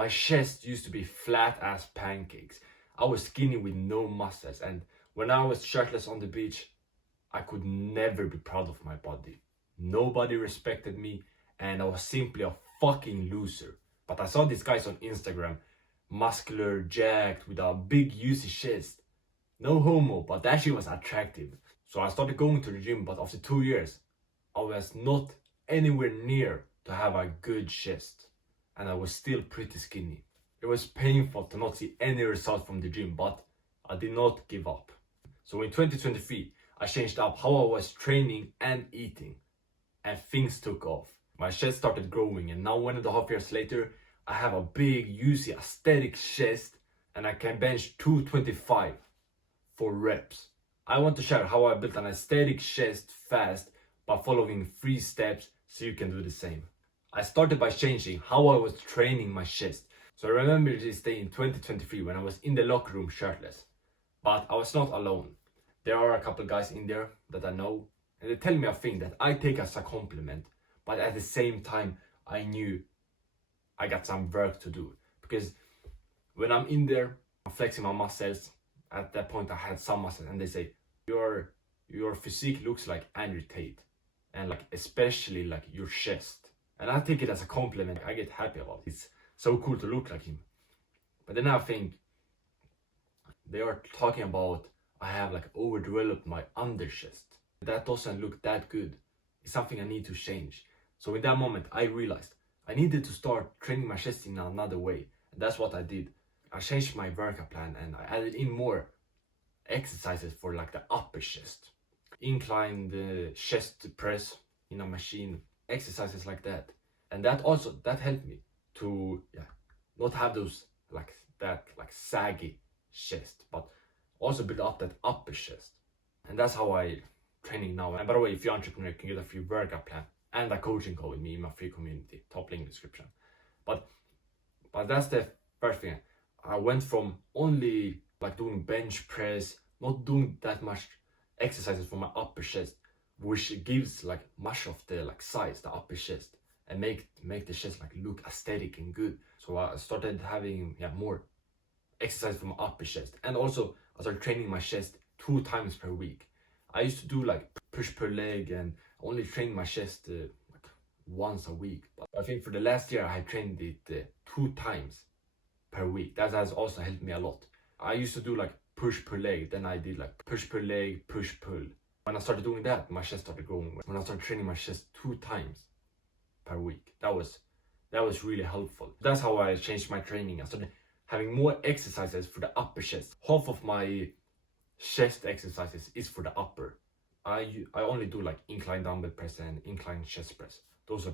My chest used to be flat as pancakes. I was skinny with no muscles, and when I was shirtless on the beach, I could never be proud of my body. Nobody respected me, and I was simply a fucking loser. But I saw these guys on Instagram, muscular, jacked, with a big juicy chest. No homo, but that shit was attractive. So I started going to the gym, but after 2 years, I was not anywhere near to have a good chest. And I was still pretty skinny. It was painful to not see any results from the gym, but I did not give up. So in 2023, I changed up how I was training and eating, and things took off. My chest started growing, and now 1.5 years later, I have a big, juicy, aesthetic chest, and I can bench 225 for reps. I want to share how I built an aesthetic chest fast by following 3 steps so you can do the same. I started by changing how I was training my chest. So I remember this day in 2023 when I was in the locker room shirtless. But I was not alone. There are a couple guys in there that I know, and they tell me a thing that I take as a compliment, but at the same time I knew I got some work to do. Because when I'm in there, I'm flexing my muscles. At that point I had some muscles, and they say, your physique looks like Andrew Tate, and like especially like your chest. And I take it as a compliment. I get happy about it. It's so cool to look like him. But then I think they are talking about I have like overdeveloped my under chest. That doesn't look that good. It's something I need to change. So in that moment I realized I needed to start training my chest in another way. And that's what I did. I changed my workout plan and I added in more exercises for like the upper chest. Incline the chest press in a machine, exercises like that. And that helped me to not have those like saggy chest, but also build up that upper chest. And that's how I training now. And by the way, if you're an entrepreneur, you can get a free workout plan and a coaching call with me in my free community, top link description. But that's the first thing. I went from only like doing bench press, not doing that much exercises for my upper chest, which gives like much of the like size, the upper chest, and make the chest like look aesthetic and good. So I started having more exercise for my upper chest, and also I started training my chest 2 times per week. I used to do like push per leg and only train my chest like once a week. But I think for the last year I had trained it 2 times per week. That has also helped me a lot. I used to do like push per leg, then I did like push per leg, push pull. When I started doing that, my chest started growing. When I started training my chest 2 times per week, that was really helpful. That's how I changed my training. I started having more exercises for the upper chest. Half of my chest exercises is for the upper. I only do like incline dumbbell press and incline chest press. Those are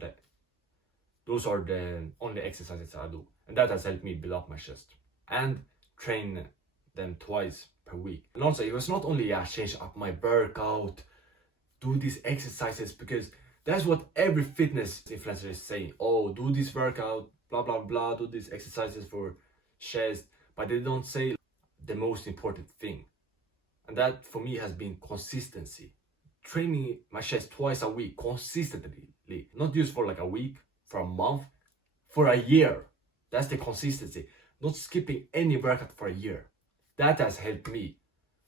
the only exercises I do, and that has helped me build up my chest and train them twice per week. And also it was not only change up my workout, do these exercises, because that's what every fitness influencer is saying. Oh, do this workout, blah blah blah, do these exercises for chest, but they don't say the most important thing, and that for me has been consistency. Training my chest twice a week consistently, not just for like a week, for a month, for a year. That's the consistency. Not skipping any workout for a year. That has helped me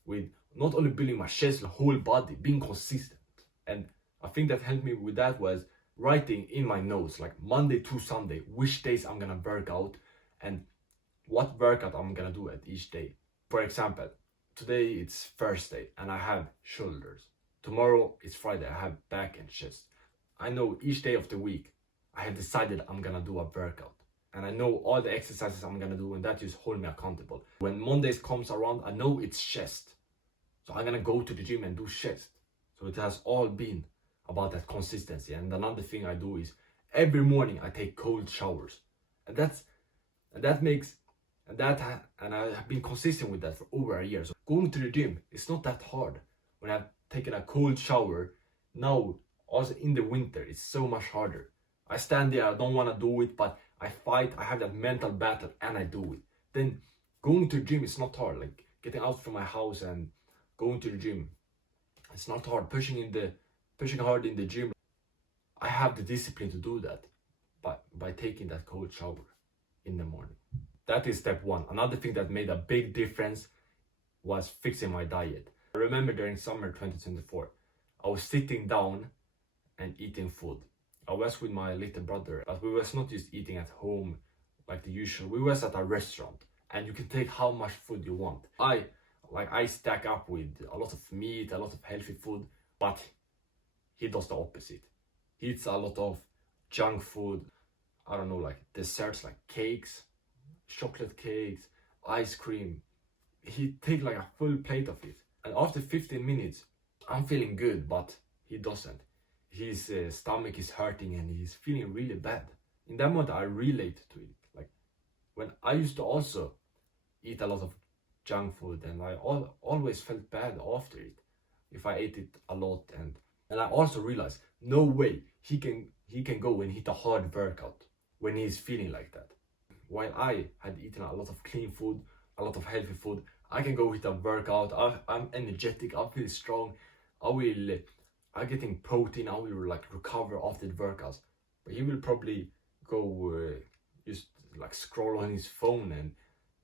with not only building my chest, the whole body, being consistent. And I think that helped me with that was writing in my notes, like Monday to Sunday, which days I'm gonna work out and what workout I'm gonna do at each day. For example, today it's Thursday and I have shoulders. Tomorrow it's Friday, I have back and chest. I know each day of the week I have decided I'm gonna do a workout. And I know all the exercises I'm gonna do, and that just hold me accountable. When Mondays comes around, I know it's chest. So I'm gonna go to the gym and do chest. So it has all been about that consistency. And another thing I do is every morning I take cold showers. And I have been consistent with that for over a year. So going to the gym, it's not that hard. When I've taken a cold shower, now also in the winter, it's so much harder. I stand there, I don't want to do it, but I fight, I have that mental battle and I do it. Then going to the gym is not hard. Like getting out from my house and going to the gym, it's not hard. Pushing hard in the gym, I have the discipline to do that by taking that cold shower. in the morning. That is step one. Another thing that made a big difference was fixing my diet. I remember during summer 2024, I was sitting down and eating food. I was with my little brother, but we was not just eating at home like the usual. We was at a restaurant, and you can take how much food you want. I stack up with a lot of meat, a lot of healthy food, but he does the opposite. He eats a lot of junk food. I don't know, like desserts, like cakes, chocolate cakes, ice cream. He take like a full plate of it, and after 15 minutes I'm feeling good, but he doesn't. His stomach is hurting and he's feeling really bad. In that moment I relate to it, like when I used to also eat a lot of junk food, and I always felt bad after it if I ate it a lot. And I also realized no way he can go and hit a hard workout when he's feeling like that. While I had eaten a lot of clean food, a lot of healthy food, I can go hit a workout. I'm energetic, I feel strong, I'm getting protein, I will like recover after the workouts. But he will probably go just like scroll on his phone and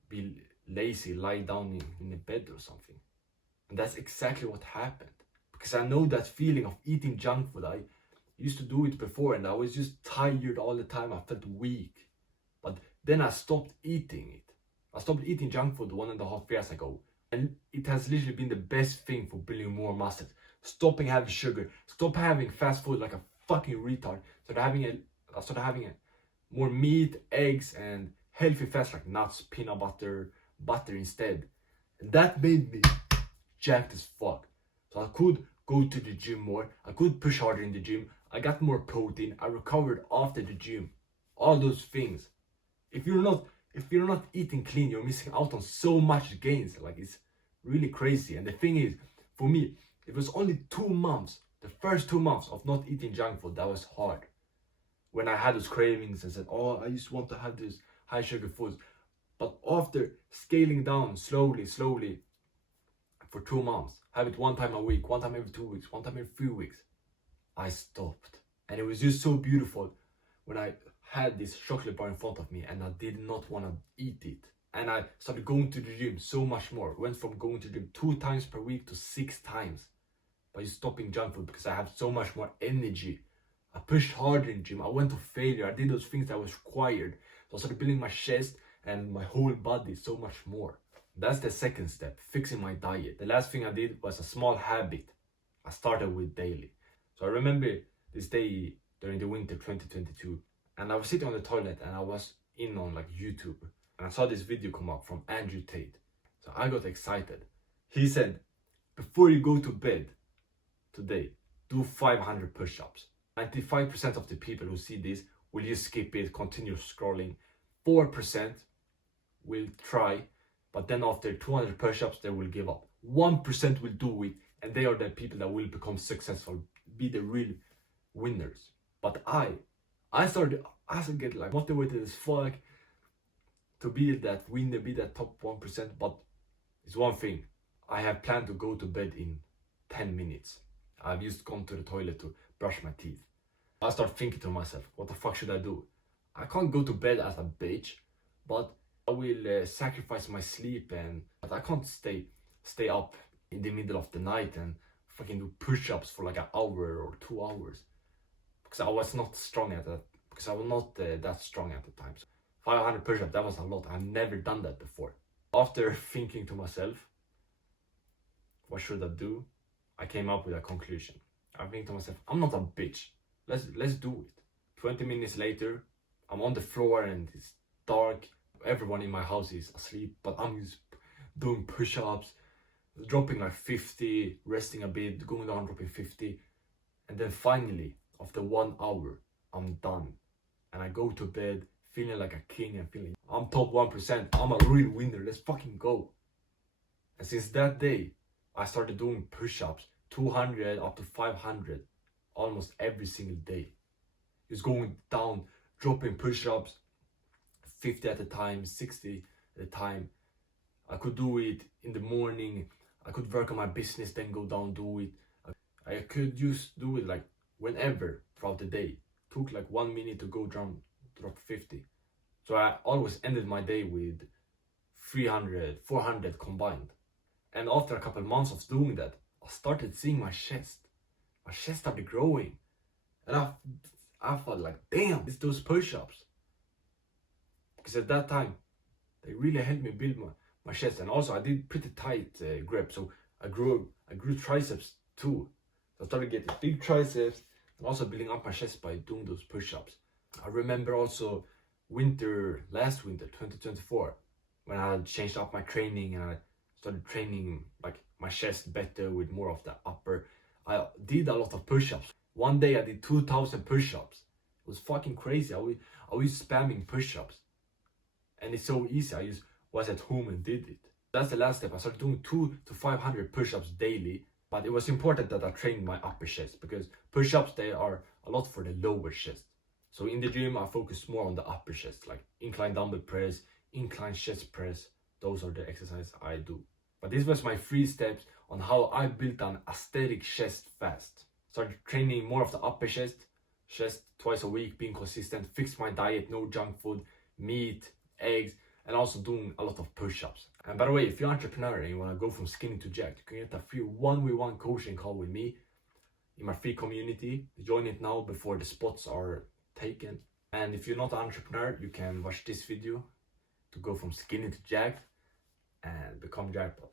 be lazy, lie down in the bed or something. And that's exactly what happened. Because I know that feeling of eating junk food. I used to do it before and I was just tired all the time. I felt weak. But then I stopped eating it. I stopped eating junk food 1.5 years ago. And it has literally been the best thing for building more muscles. Stopping having sugar. Stop having fast food like a fucking retard. I started having more meat, eggs, and healthy fats like nuts, peanut butter instead. And that made me jacked as fuck. So I could go to the gym more. I could push harder in the gym. I got more protein. I recovered after the gym. All those things. If you're not eating clean, you're missing out on so much gains. Like, it's really crazy. And the thing is, for me, it was only 2 months, the first 2 months of not eating junk food, that was hard. When I had those cravings and said, oh, I just want to have this high sugar foods. But after scaling down slowly, for 2 months, have it 1 time a week, 1 time every 2 weeks, 1 time every 3 weeks, I stopped. And it was just so beautiful when I had this chocolate bar in front of me and I did not want to eat it. And I started going to the gym so much more. Went from going to the gym 2 times per week to 6 times by stopping junk food because I have so much more energy. I pushed harder in the gym. I went to failure. I did those things that was required. So I started building my chest and my whole body so much more. That's the second step, fixing my diet. The last thing I did was a small habit I started with daily. So I remember this day during the winter 2022, and I was sitting on the toilet and I was in on like YouTube, and I saw this video come up from Andrew Tate. So I got excited. He said, before you go to bed today, do 500 push-ups. 95% of the people who see this will just skip it, continue scrolling. 4% will try, but then after 200 push-ups, they will give up. 1% will do it, and they are the people that will become successful, be the real winners. But I started get like motivated as fuck to be that winner, be that top 1%. But it's one thing, I have planned to go to bed in 10 minutes. I've just gone to the toilet to brush my teeth. I start thinking to myself, what the fuck should I do? I can't go to bed as a bitch, but I will sacrifice my sleep, but I can't stay up in the middle of the night and fucking do push-ups for like an hour or 2 hours. Because I was not strong at that. Because I was not that strong at the time. So 500 push-ups, that was a lot. I've never done that before. After thinking to myself, what should I do? I came up with a conclusion. I think to myself, I'm not a bitch. Let's do it. 20 minutes later, I'm on the floor and it's dark. Everyone in my house is asleep, but I'm just doing push-ups, dropping like 50, resting a bit, going down, dropping 50. And then finally, after 1 hour, I'm done. And I go to bed feeling like a king and feeling I'm top 1%. I'm a real winner. Let's fucking go. And since that day, I started doing push-ups, 200 up to 500, almost every single day. Just going down, dropping push-ups, 50 at a time, 60 at a time. I could do it in the morning. I could work on my business, then go down, do it. I could just do it like whenever throughout the day. Took like 1 minute to go down, drop 50. So I always ended my day with 300, 400 combined. And after a couple months of doing that, I started seeing my chest. My chest started growing. And I felt like, damn, it's those push-ups. Because at that time, they really helped me build my chest. And also I did pretty tight grip. So I grew triceps too. So I started getting big triceps and also building up my chest by doing those push-ups. I remember also last winter, 2024, when I had changed up my training and I started training like my chest better with more of the upper. I did a lot of push-ups. One day I did 2,000 push-ups. It was fucking crazy. I was spamming push-ups. And it's so easy. I just was at home and did it. That's the last step. I started doing 200 to 500 push-ups daily. But it was important that I trained my upper chest because push-ups, they are a lot for the lower chest. So in the gym, I focus more on the upper chest, like incline dumbbell press, incline chest press. Those are the exercises I do. But this was my 3 steps on how I built an aesthetic chest fast. Started training more of the upper chest twice a week, being consistent, fixed my diet, no junk food, meat, eggs, and also doing a lot of push-ups. And by the way, if you're an entrepreneur and you want to go from skinny to jacked, you can get a free 1v1 coaching call with me in my free community. Join it now before the spots are taken. And if you're not an entrepreneur, you can watch this video to go from skinny to jacked and become jackpot.